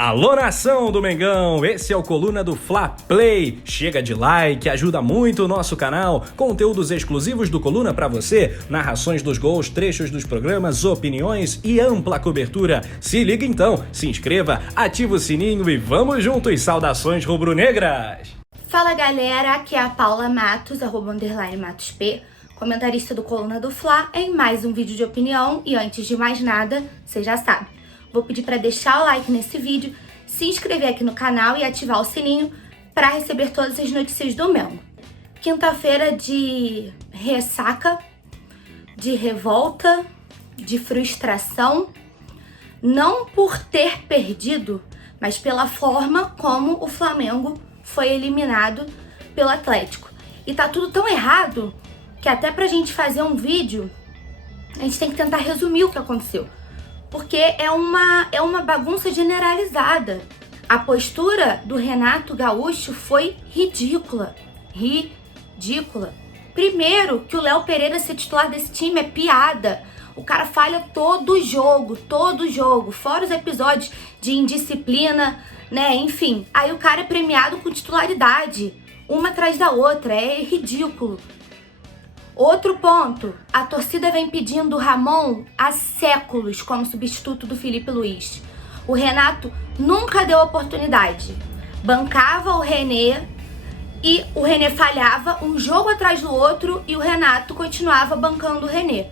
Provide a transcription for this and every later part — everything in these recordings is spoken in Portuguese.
Alô, nação do Mengão, esse é o Coluna do Fla Play. Chega de like, ajuda muito o nosso canal, conteúdos exclusivos do Coluna pra você, narrações dos gols, trechos dos programas, opiniões e ampla cobertura. Se liga então, se inscreva, ativa o sininho e vamos juntos, saudações rubro-negras! Fala galera, aqui é a Paula Matos, @_MatosP, comentarista do Coluna do Fla, em mais um vídeo de opinião. E antes de mais nada, você já sabe, vou pedir para deixar o like nesse vídeo, se inscrever aqui no canal e ativar o sininho para receber todas as notícias do Mengo. Quinta-feira de ressaca, de revolta, de frustração, não por ter perdido, mas pela forma como o Flamengo foi eliminado pelo Atlético. E tá tudo tão errado que até pra gente fazer um vídeo, a gente tem que tentar resumir o que aconteceu. Porque é uma bagunça generalizada. A postura do Renato Gaúcho foi ridícula. Ridícula. Primeiro, que o Léo Pereira ser titular desse time é piada. O cara falha todo jogo. Fora os episódios de indisciplina, né? Enfim, aí o cara é premiado com titularidade, uma atrás da outra. É ridículo. Outro ponto, a torcida vem pedindo o Ramon há séculos como substituto do Felipe Luiz. O Renato nunca deu oportunidade. Bancava o René e o René falhava um jogo atrás do outro e o Renato continuava bancando o René.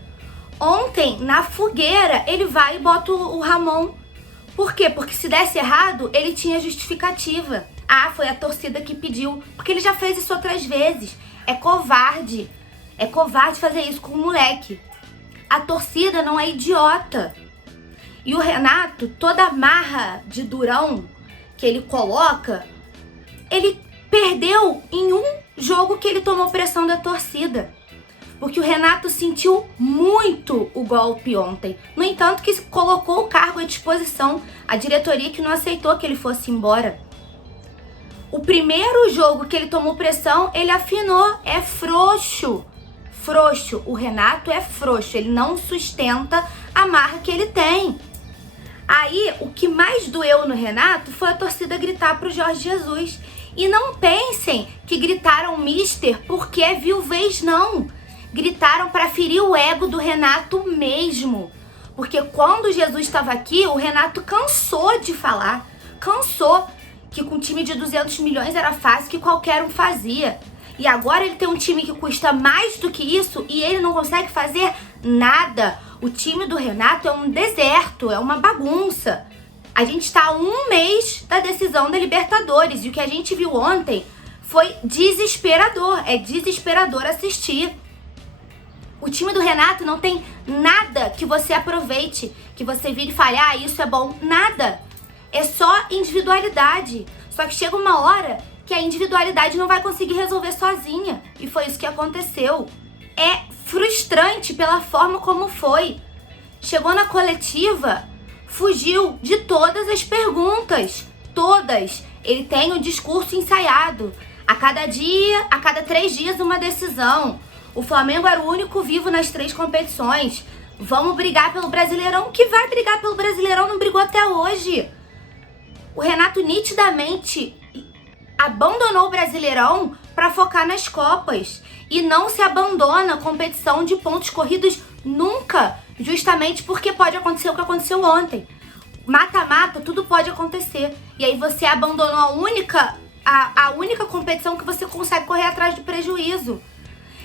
Ontem, na fogueira, ele vai e bota o Ramon. Por quê? Porque se desse errado, ele tinha justificativa. Ah, foi a torcida que pediu. Porque ele já fez isso outras vezes. É covarde. É covarde fazer isso com o moleque. A torcida não é idiota. E o Renato, toda a marra de durão que ele coloca, ele perdeu em um jogo que ele tomou pressão da torcida. Porque o Renato sentiu muito o golpe ontem. No entanto, que colocou o cargo à disposição. A diretoria que não aceitou que ele fosse embora. O primeiro jogo que ele tomou pressão, ele afinou. É frouxo. Frouxo. O Renato é frouxo. Ele não sustenta a marra que ele tem. Aí, o que mais doeu no Renato foi a torcida gritar pro Jorge Jesus. E não pensem que gritaram mister porque é viuvez, não. Gritaram para ferir o ego do Renato mesmo. Porque quando Jesus estava aqui, o Renato cansou de falar. Cansou que com um time de 200 milhões era fácil, que qualquer um fazia. E agora ele tem um time que custa mais do que isso e ele não consegue fazer nada. O time do Renato é um deserto, é uma bagunça. A gente está a um mês da decisão da Libertadores e o que a gente viu ontem foi desesperador. É desesperador assistir. O time do Renato não tem nada que você aproveite, que você vire e fale, ah, isso é bom. Nada. É só individualidade. Só que chega uma hora que a individualidade não vai conseguir resolver sozinha. E foi isso que aconteceu. É frustrante pela forma como foi. Chegou na coletiva, fugiu de todas as perguntas. Todas. Ele tem o discurso ensaiado. A cada dia, a cada 3 dias, uma decisão. O Flamengo era o único vivo nas 3 competições. Vamos brigar pelo Brasileirão. Que vai brigar pelo Brasileirão? Não brigou até hoje. O Renato nitidamente abandonou o Brasileirão para focar nas Copas. E não se abandona a competição de pontos corridos nunca. Justamente porque pode acontecer o que aconteceu ontem. Mata-mata, tudo pode acontecer. E aí você abandonou a única competição que você consegue correr atrás do prejuízo.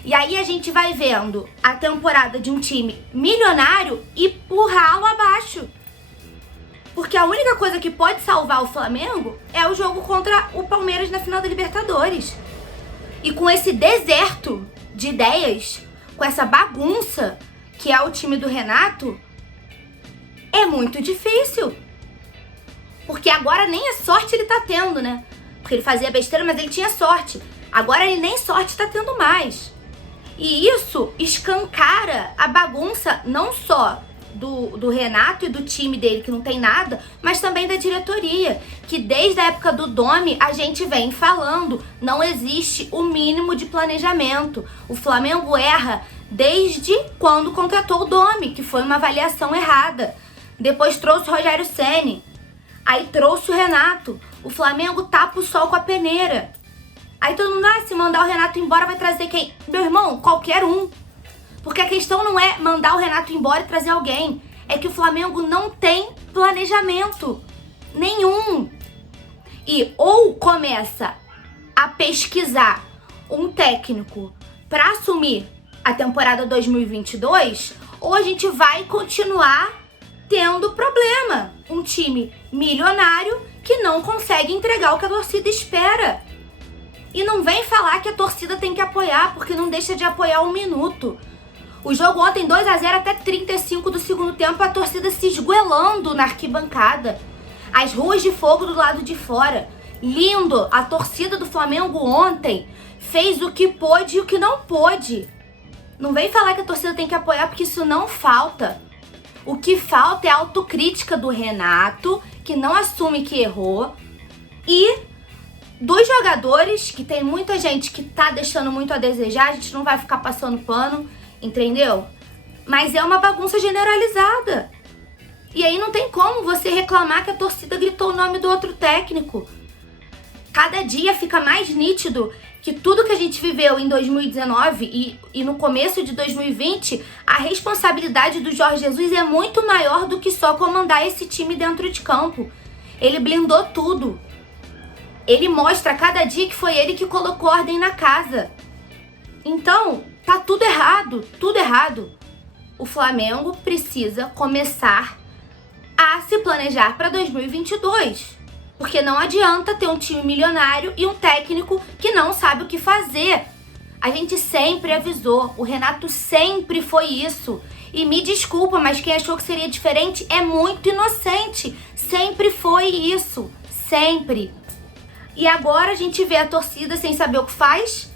E aí a gente vai vendo a temporada de um time milionário e por ralo abaixo. Porque a única coisa que pode salvar o Flamengo é o jogo contra o Palmeiras na final da Libertadores. E com esse deserto de ideias, com essa bagunça que é o time do Renato, é muito difícil. Porque agora nem a sorte ele tá tendo, né? Porque ele fazia besteira, mas ele tinha sorte. Agora ele nem sorte tá tendo mais. E isso escancara a bagunça não só do Renato e do time dele, que não tem nada, mas também da diretoria, que desde a época do Domi a gente vem falando, não existe o mínimo de planejamento. O Flamengo erra desde quando contratou o Domi, que foi uma avaliação errada. Depois trouxe o Rogério Ceni. Aí trouxe o Renato. O Flamengo tapa o sol com a peneira. Aí todo mundo, se mandar o Renato embora vai trazer quem? Meu irmão, qualquer um. Porque a questão não é mandar o Renato embora e trazer alguém. É que o Flamengo não tem planejamento nenhum. E ou começa a pesquisar um técnico para assumir a temporada 2022, ou a gente vai continuar tendo problema. Um time milionário que não consegue entregar o que a torcida espera. E não vem falar que a torcida tem que apoiar, porque não deixa de apoiar um minuto. O jogo ontem 2-0 até 35 do segundo tempo, a torcida se esguelando na arquibancada. As ruas de fogo do lado de fora. Lindo! A torcida do Flamengo ontem fez o que pôde e o que não pôde. Não vem falar que a torcida tem que apoiar, porque isso não falta. O que falta é a autocrítica do Renato, que não assume que errou, e dos jogadores, que tem muita gente que tá deixando muito a desejar, a gente não vai ficar passando pano, entendeu? Mas é uma bagunça generalizada. E aí não tem como você reclamar que a torcida gritou o nome do outro técnico. Cada dia fica mais nítido que tudo que a gente viveu em 2019 e no começo de 2020, a responsabilidade do Jorge Jesus é muito maior do que só comandar esse time dentro de campo. Ele blindou tudo. Ele mostra a cada dia que foi ele que colocou ordem na casa. Então, tá tudo errado, tudo errado. O Flamengo precisa começar a se planejar para 2022. Porque não adianta ter um time milionário e um técnico que não sabe o que fazer. A gente sempre avisou, o Renato sempre foi isso. E me desculpa, mas quem achou que seria diferente é muito inocente. Sempre foi isso, sempre. E agora a gente vê a torcida sem saber o que faz,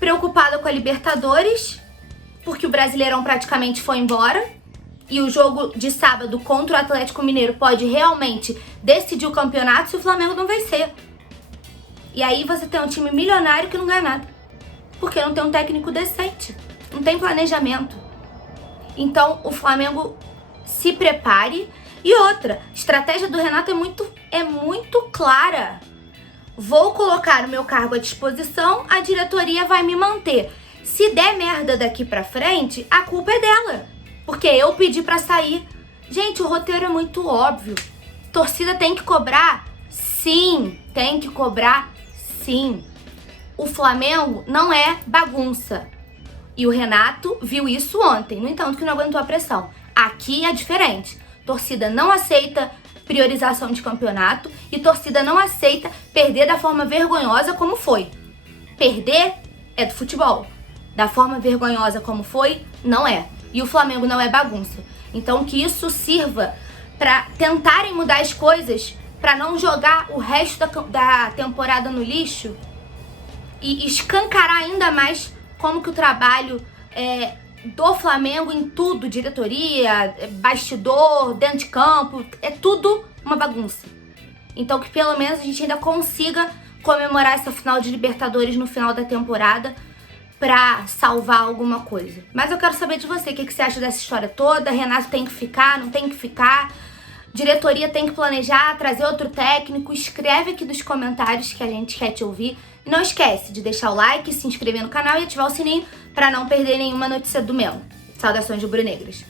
preocupada com a Libertadores, porque o Brasileirão praticamente foi embora. E o jogo de sábado contra o Atlético Mineiro pode realmente decidir o campeonato se o Flamengo não vencer. E aí você tem um time milionário que não ganha nada. Porque não tem um técnico decente. Não tem planejamento. Então o Flamengo se prepare. E outra, a estratégia do Renato é muito clara. Vou colocar o meu cargo à disposição, a diretoria vai me manter. Se der merda daqui pra frente, a culpa é dela. Porque eu pedi pra sair. Gente, o roteiro é muito óbvio. Torcida tem que cobrar? Sim, tem que cobrar, sim. O Flamengo não é bagunça. E o Renato viu isso ontem, no entanto que não aguentou a pressão. Aqui é diferente. Torcida não aceita priorização de campeonato e torcida não aceita perder da forma vergonhosa como foi. Perder é do futebol. Da forma vergonhosa como foi, não é. E o Flamengo não é bagunça. Então que isso sirva para tentarem mudar as coisas, para não jogar o resto da temporada no lixo e escancarar ainda mais como que o trabalho do Flamengo em tudo, diretoria, bastidor, dentro de campo, é tudo uma bagunça. Então que pelo menos a gente ainda consiga comemorar essa final de Libertadores no final da temporada, pra salvar alguma coisa. Mas eu quero saber de você, o que você acha dessa história toda? Renato tem que ficar, não tem que ficar? Diretoria tem que planejar, trazer outro técnico? Escreve aqui nos comentários que a gente quer te ouvir. E não esquece de deixar o like, se inscrever no canal e ativar o sininho pra não perder nenhuma notícia do Melo. Saudações rubro-negras.